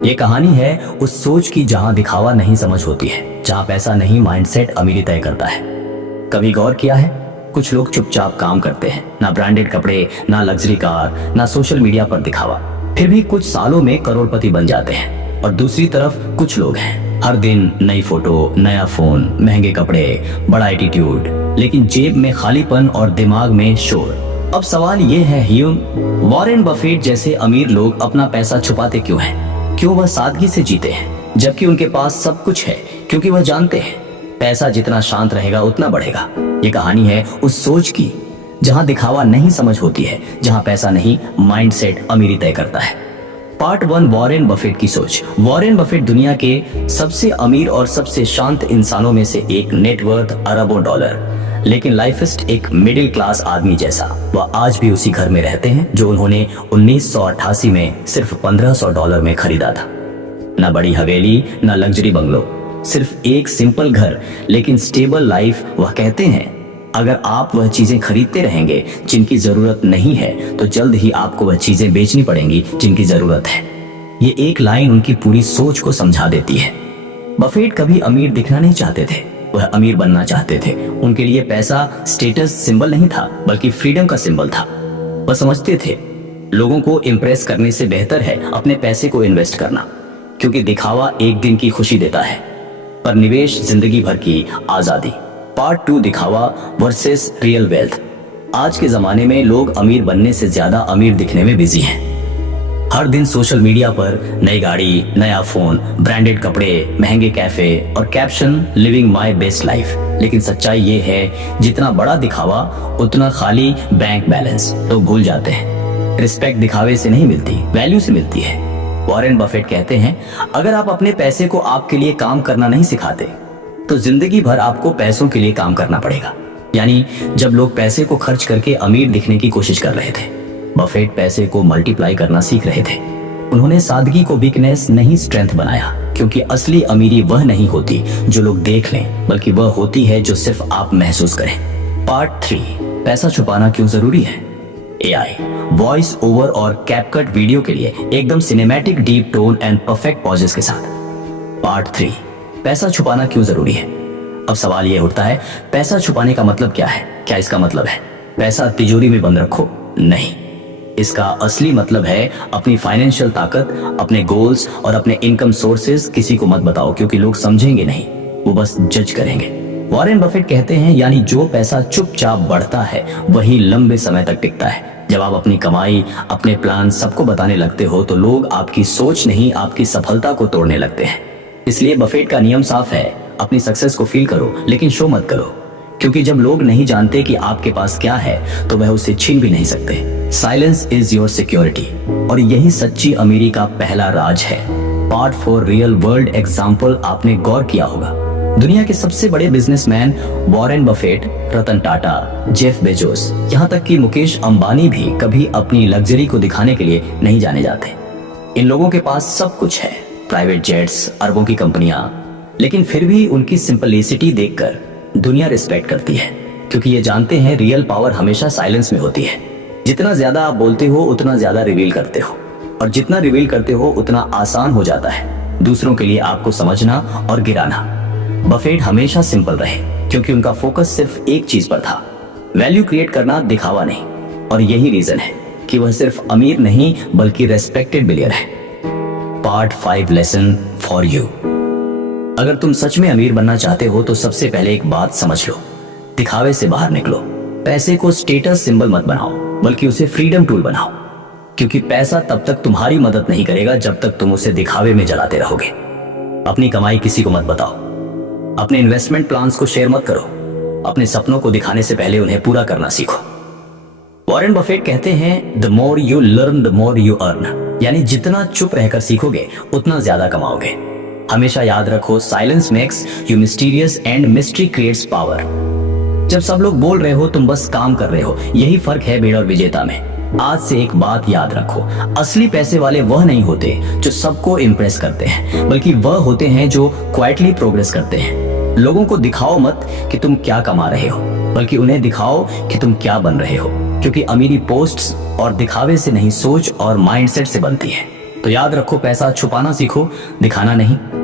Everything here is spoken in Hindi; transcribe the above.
ये कहानी है उस सोच की जहां दिखावा नहीं समझ होती है, जहां पैसा नहीं माइंडसेट अमीरी तय करता है। कभी गौर किया है, कुछ लोग चुपचाप काम करते हैं, ना ब्रांडेड कपड़े, ना लग्जरी कार, ना सोशल मीडिया पर दिखावा, फिर भी कुछ सालों में करोड़पति बन जाते हैं। और दूसरी तरफ कुछ लोग हैं, हर दिन नई फोटो, नया फोन, महंगे कपड़े, बड़ा एटीट्यूड, लेकिन जेब में खालीपन और दिमाग में शोर। अब सवाल ये है, वॉरेन बफेट जैसे अमीर लोग अपना पैसा छुपाते क्यों हैं? क्यों वह सादगी से जीते हैं जबकि उनके पास सब कुछ है? क्योंकि वह जानते हैं पैसा जितना शांत रहेगा उतना बढ़ेगा। ये कहानी है उस सोच की जहां दिखावा नहीं समझ होती है, जहां पैसा नहीं माइंडसेट अमीरी तय करता है। पार्ट 1, वॉरेन बफेट की सोच। वॉरेन बफेट दुनिया के सबसे अमीर और सबसे शांत इंसानों में से एक, नेटवर्थ अरबों डॉलर, लेकिन लाइफिस्ट एक मिडिल क्लास आदमी जैसा। वह आज भी उसी घर में रहते हैं जो उन्होंने 1988 में सिर्फ $1500 में खरीदा था। ना बड़ी हवेली, ना लग्जरी बंगलो, सिर्फ एक सिंपल घर लेकिन स्टेबल लाइफ। वह कहते हैं अगर आप वह चीजें खरीदते रहेंगे जिनकी जरूरत नहीं है तो जल्द ही आपको वह चीजें बेचनी पड़ेंगी जिनकी जरूरत है। ये एक लाइन उनकी पूरी सोच को समझा देती है। बफेट कभी अमीर दिखना नहीं चाहते थे, वह अमीर बनना चाहते थे। उनके लिए पैसा स्टेटस सिंबल नहीं था बल्कि फ्रीडम का सिंबल था। वह समझते थे लोगों को इम्प्रेस करने से बेहतर है अपने पैसे को इन्वेस्ट करना, क्योंकि दिखावा एक दिन की खुशी देता है पर निवेश जिंदगी भर की आजादी। पार्ट 2, दिखावा वर्सेस रियल वेल्थ। आज के जमाने में लोग अमीर बनने से ज्यादा अमीर दिखने में बिजी हैं। हर दिन सोशल मीडिया पर नई गाड़ी, नया फोन, ब्रांडेड कपड़े, महंगे कैफे और caption living my best life. लेकिन सच्चाई ये है जितना बड़ा दिखावा उतना खाली बैंक बैलेंस। लोग भूल जाते हैं रिस्पेक्ट दिखावे से नहीं मिलती, वैल्यू से मिलती है। वॉरेन बफेट कहते हैं अगर आप अपने पैसे को आपके लिए काम करना नहीं सिखाते तो जिंदगी भर आपको पैसों के लिए काम करना पड़ेगा। यानी जब लोग पैसे को खर्च करके अमीर दिखने की कोशिश कर रहे थे, बफेट पैसे को मल्टीप्लाई करना सीख रहे थे। उन्होंने सादगी को वीकनेस नहीं स्ट्रेंथ बनाया, क्योंकि असली अमीरी वह नहीं होती जो लोग देख लें, बल्कि वह होती है जो सिर्फ आप महसूस करें। पार्ट 3, पैसा छुपाना क्यों जरूरी है। एआई, वॉइस ओवर और कैपकट वीडियो के लिए एकदम cinematic deep tone and perfect pauses के साथ। पार्ट 3, पैसा छुपाना क्यों जरूरी है। अब सवाल यह उठता है, पैसा छुपाने का मतलब क्या है? क्या इसका मतलब है पैसा तिजोरी में बंद रखो? नहीं, इसका असली मतलब है अपनी फाइनेंशियल ताकत, अपने गोल्स और अपने इनकम सोर्सेज किसी को मत बताओ, क्योंकि लोग समझेंगे नहीं, वो बस जज करेंगे। वॉरेन बफेट कहते हैं यानी जो पैसा चुपचाप बढ़ता है वही लंबे समय तक टिकता है। जब आप अपनी कमाई, अपने प्लान सबको बताने लगते हो तो लोग आपकी सोच नहीं आपकी सफलता को तोड़ने लगते हैं। इसलिए बफेट का नियम साफ है, अपनी सक्सेस को फील करो लेकिन शो मत करो, क्योंकि जब लोग नहीं जानते कि आपके पास क्या है तो वह उसे छीन भी नहीं सकते। साइलेंस इज योर सिक्योरिटी, और यही सच्ची अमीरी का पहला राज है। Part 4, real world example. आपने गौर किया होगा दुनिया के सबसे बड़े businessman Warren Buffett, Ratan Tata, Jeff Bezos, यहाँ तक कि मुकेश अंबानी भी कभी अपनी लग्जरी को दिखाने के लिए नहीं जाने जाते। इन लोगों के पास सब कुछ है, प्राइवेट जेट्स, अरबों की कंपनियां, लेकिन फिर भी उनकी सिंपलिसिटी देखकर दुनिया रिस्पेक्ट करती है, क्योंकि ये जानते हैं रियल पावर हमेशा साइलेंस में होती है। जितना ज्यादा आप बोलते हो उतना ज्यादा रिवील करते हो, और जितना रिवील करते हो उतना आसान हो जाता है दूसरों के लिए आपको समझना और गिराना। बफेट हमेशा सिंपल रहे क्योंकि उनका फोकस सिर्फ एक चीज पर था, वैल्यू क्रिएट करना, दिखावा नहीं। और यही रीजन है कि वह सिर्फ अमीर नहीं बल्कि रेस्पेक्टेड बिलियनर है। Part 5, lesson for you. अगर तुम सच में अमीर बनना चाहते हो तो सबसे पहले एक बात समझ लो, दिखावे से बाहर निकलो। पैसे को स्टेटस सिंबल मत बनाओ बल्कि उसे फ्रीडम टूल बनाओ, क्योंकि पैसा तब तक तुम्हारी मदद नहीं करेगा जब तक तुम उसे दिखावे में जलाते रहोगे। अपनी कमाई किसी को मत बताओ, अपने इन्वेस्टमेंट प्लान्स को शेयर मत करो, अपने सपनों को दिखाने से पहले उन्हें पूरा करना सीखो। वॉरेन बफेट कहते हैं the more you learn the more you earn, यानी जितना चुप रहकर सीखोगे उतना ज्यादा कमाओगे। हमेशा याद रखो, silence makes you mysterious and mystery creates power. जब सब लोग बोल रहे हो तुम बस काम कर रहे हो, यही फर्क है भेड़ और विजेता में। आज से एक बात याद रखो, असली पैसे वाले वह नहीं होते जो सबको इम्प्रेस करते हैं, बल्कि वह होते हैं जो क्वाइटली प्रोग्रेस करते हैं। लोगों को दिखाओ मत कि तुम क्या कमा रहे हो, बल्कि उन्हें दिखाओ कि तुम क्या बन रहे हो, क्योंकि अमीरी पोस्ट्स और दिखावे से नहीं, सोच और माइंडसेट से बनती है। तो याद रखो, पैसा छुपाना सीखो, दिखाना नहीं।